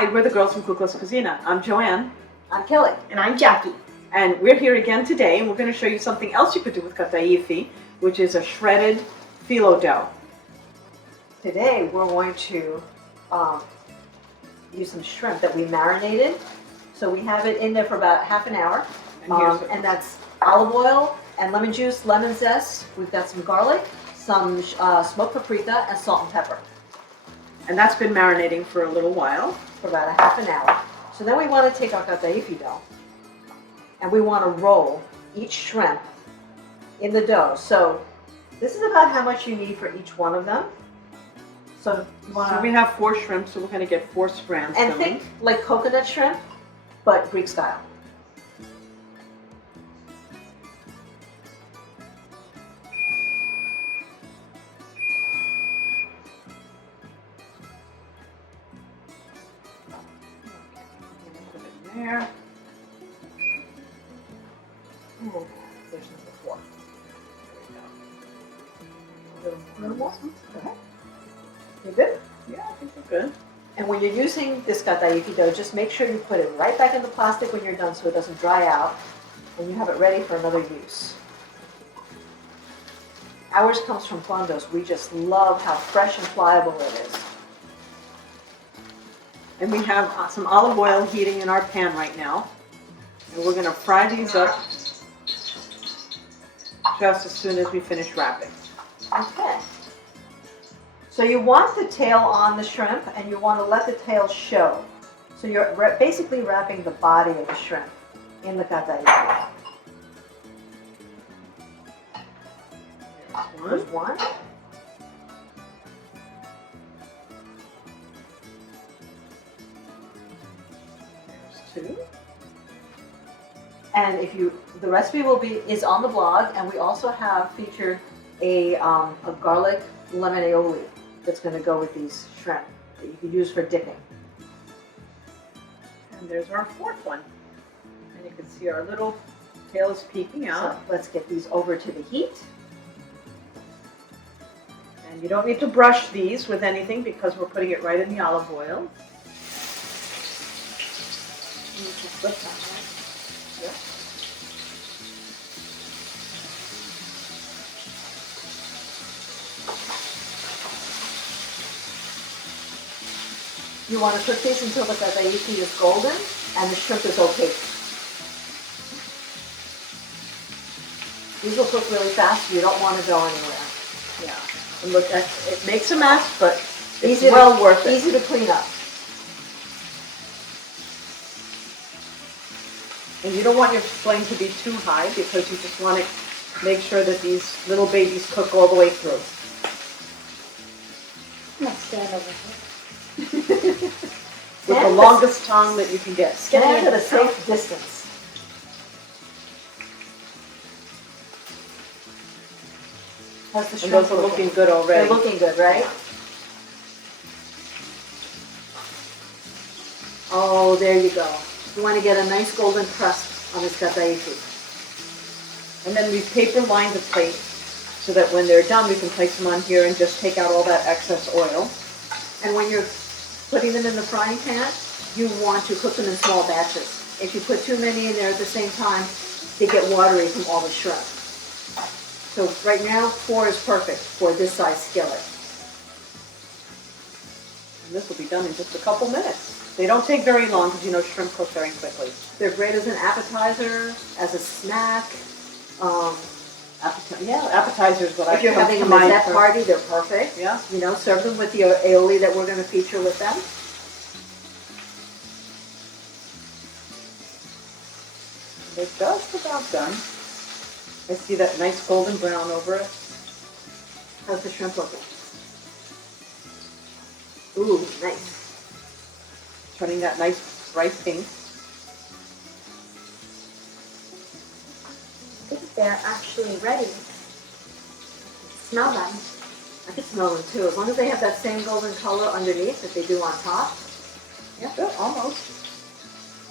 Hi, we're the girls from Kukla's Cuisina. I'm Joanne. I'm Kelly. And I'm Jackie. And we're here again today, and we're going to show you something else you could do with Kataïfi, which is a shredded phyllo dough. Today we're going to use some shrimp that we marinated. So we have it in there for about half an hour. And that's olive oil and lemon juice, lemon zest. We've got some garlic, some smoked paprika, and salt and pepper. And that's been marinating for a little while. For about a half an hour. So then we want to take our Kataïfi dough and we want to roll each shrimp in the dough. So this is about how much you need for each one of them. So you want to... So we have 4 shrimp, so we're going to get 4 strands. And think like coconut shrimp, but Greek style. There. Oh, there's number 4. There we go. A little more. Go ahead. You good? Yeah, I think we're good. And when you're using this Kataïfi dough, just make sure you put it right back in the plastic when you're done so it doesn't dry out and you have it ready for another use. Ours comes from Fondos. We just love how fresh and pliable it is. And we have some olive oil heating in our pan right now. And we're going to fry these up just as soon as we finish wrapping. Okay. So you want the tail on the shrimp and you want to let the tail show. So you're basically wrapping the body of the shrimp in the Kataïfi. There's one. There's 2. And if you, the recipe is on the blog, and we also have featured a garlic lemon aioli that's going to go with these shrimp that you can use for dipping. And there's our 4th one. And you can see our little tail is peeking out. So let's get these over to the heat. And you don't need to brush these with anything because we're putting it right in the olive oil. You just flip that, right? Yep. You want to cook these until the Kataïfi is golden and the shrimp is opaque. These will cook really fast. You don't want to go anywhere. Yeah. And look, it makes a mess, but it's Easy well worth it. Easy to clean up. And you don't want your flame to be too high because you just want to make sure that these little babies cook all the way through. Let's stand over here. With the longest tongue that you can get. Stand at a safe distance. How's the And shrimp those are looking good already. They're looking good, right? Oh, there you go. You want to get a nice golden crust on this Kataïfi. And then we paper lined the plate so that when they're done we can place them on here and just take out all that excess oil. And when you're putting them in the frying pan, you want to cook them in small batches. If you put too many in there at the same time, they get watery from all the shrimp. So right now, 4 is perfect for this size skillet. And this will be done in just a couple minutes. They don't take very long because you know shrimp cook very quickly. They're great as an appetizer, as a snack. Appetizers. What If you're having a mezette party, they're perfect. Yeah. You know, serve them with the aioli that we're going to feature with them. They're just about done. I see that nice golden brown over it. How's the shrimp looking? Ooh, nice. Turning that nice bright pink. I think they're actually ready. Smell them. I can smell them too, as long as they have that same golden color underneath that they do on top. Yeah, good, almost.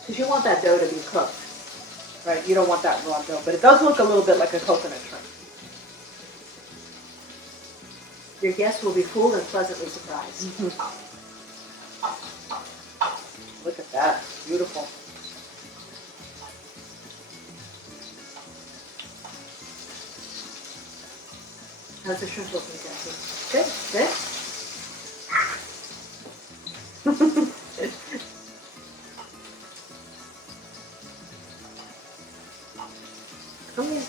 Because you want that dough to be cooked. Right, you don't want that raw dough, but it does look a little bit like a coconut shrimp. Your guests will be fooled and pleasantly surprised. Look at that, beautiful. How's the shrimp looking, Jesse? Good, good. Come here.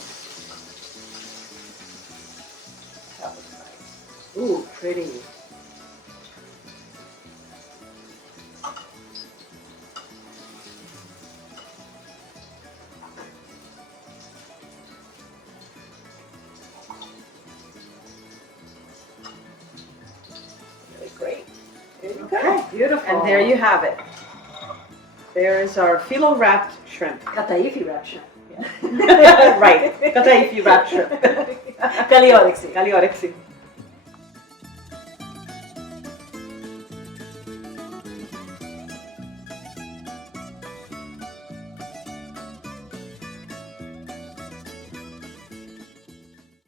That looks nice. Ooh, pretty. Really great. There you Okay, go. beautiful. And there you have it. There is our phyllo wrapped shrimp. Kataïfi wrap shrimp. Right, Kataïfi wrapped shrimp. Kaliorixi. Kaliorixi.